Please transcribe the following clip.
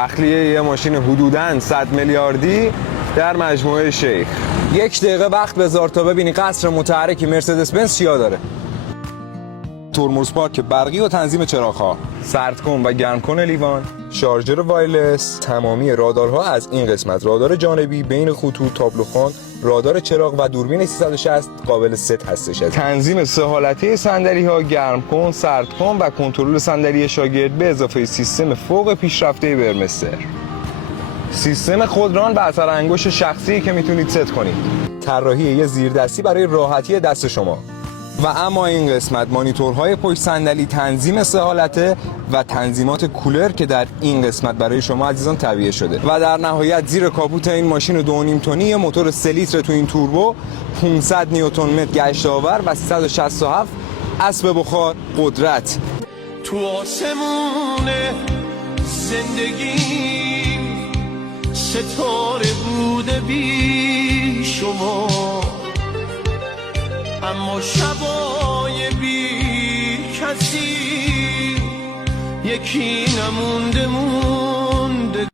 تخلیه یه ماشین حدوداً 100 میلیاردی در مجموعه شیخ. 1 دقیقه وقت بذار تا ببینی قصر متحرکی مرسدس بنز چیا داره. ترمز پارک برقی و تنظیم چراغ‌ها، سرد کن و گرم کن لیوان، شارژر وایرلس، تمامی رادارها از این قسمت، رادار جانبی بین خطوط، تابلوخوان، رادار چراغ و دوربین 360 قابل ست هستش. تنظیم 3 حالته صندلی‌ها، گرم کن، سرد کن و کنترل صندلی شاگرد به اضافه سیستم فوق پیشرفته برمستر. سیستم خودران بر اثر انگشت شخصی که میتونید ست کنید. طراحی یه زیردستی برای راحتی دست شما. و اما این قسمت مانیتورهای پشت صندلی، تنظیم 3 حالته و تنظیمات کولر که در این قسمت برای شما عزیزان تعبیه شده. و در نهایت زیر کاپوت این ماشین 2.5 تنی یه موتور 3 لیتر تو این توربو، 500 نیوتن متر گشت آور و 367 اسب بخار قدرت. تو آسمون زندگی ستاره بوده بی شما، اما شبای بی کسی یکی نمونده